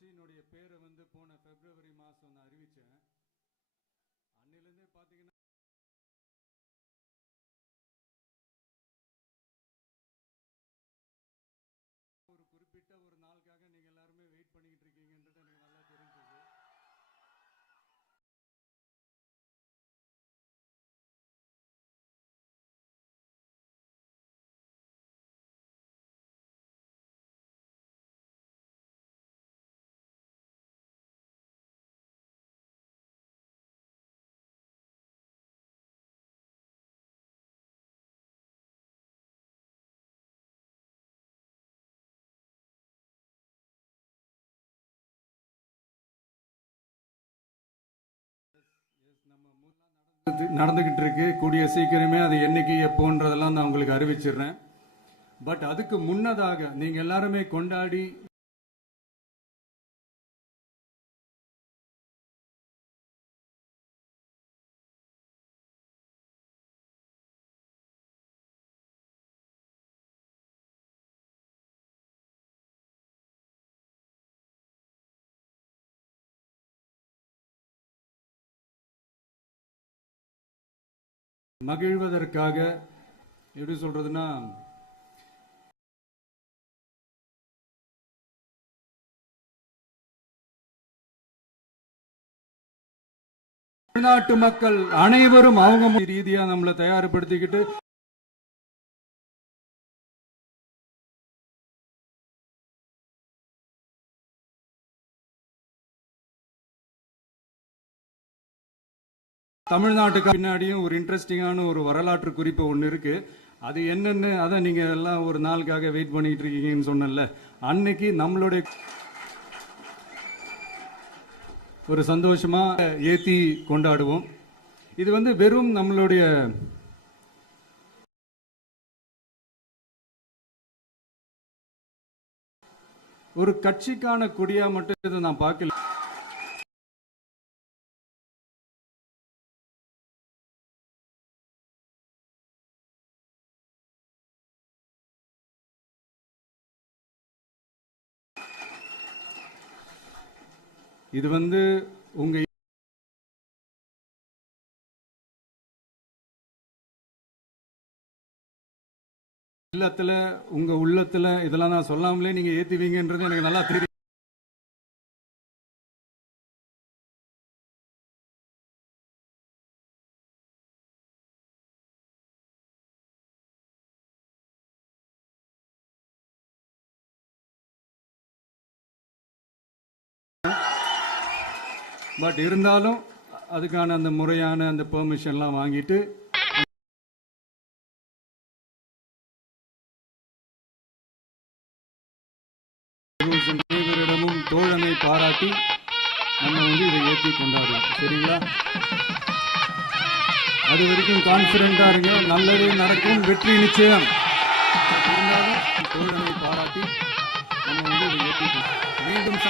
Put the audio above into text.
கட்சியினுடைய பேரை வந்து போன பிப்ரவரி மாதம் நான் அறிவித்தேன் அன்னிலேருந்தே பார்த்தீங்கன்னா நடந்துகிட்டு இருக்கு கூடிய சீக்கிரமே அது என்னைக்கு எப்போன்றதெல்லாம் நான் உங்களுக்கு அறிவிச்சிடுறேன். பட் அதுக்கு முன்னதாக நீங்க எல்லாருமே கொண்டாடி மகிழ்வதற்காக எப்படி சொல்றதுன்னா தமிழ்நாட்டு மக்கள் அனைவரும் அவங்க ரீதியா நம்மளை தயார்படுத்திக்கிட்டு தமிழ்நாட்டுக்கு பின்னாடியும் ஒரு இன்ட்ரெஸ்டிங்கான ஒரு வரலாற்று குறிப்பு ஒன்று இருக்கு. அது என்னன்னு அதை நீங்க எல்லாம் ஒரு நாளுக்காக வெயிட் பண்ணிட்டு இருக்கீங்கன்னு சொன்னேன்ல. அன்னைக்கு நம்மளுடைய ஒரு சந்தோஷமா ஏத்தி கொண்டாடுவோம். இது வந்து வெறும் நம்மளுடைய ஒரு கட்சிக்கான கொடியா மட்டும் இதை நான் பார்க்கல. இது வந்து உங்க இல்லத்துல உங்க உள்ளத்துல இதெல்லாம் நான் சொல்லாமலே நீங்க ஏத்துவீங்கன்றது எனக்கு நல்லா தெரியும். பட் இருந்தாலும் அதுக்கான அந்த முறையான அந்த பெர்மிஷன்லாம் வாங்கிட்டு அனைவரிடமும் தோழமை பாராட்டி நம்ம வந்து இதை ஏற்றி கொண்டாடுவோம். சரிங்களா? அது வரைக்கும் கான்பிடண்டா இருங்க. நல்லதே நடக்கும். வெற்றி நிச்சயம். இருந்தாலும் தோழமை பாராட்டி நம்ம வந்து இதை ஏற்றி மீண்டும்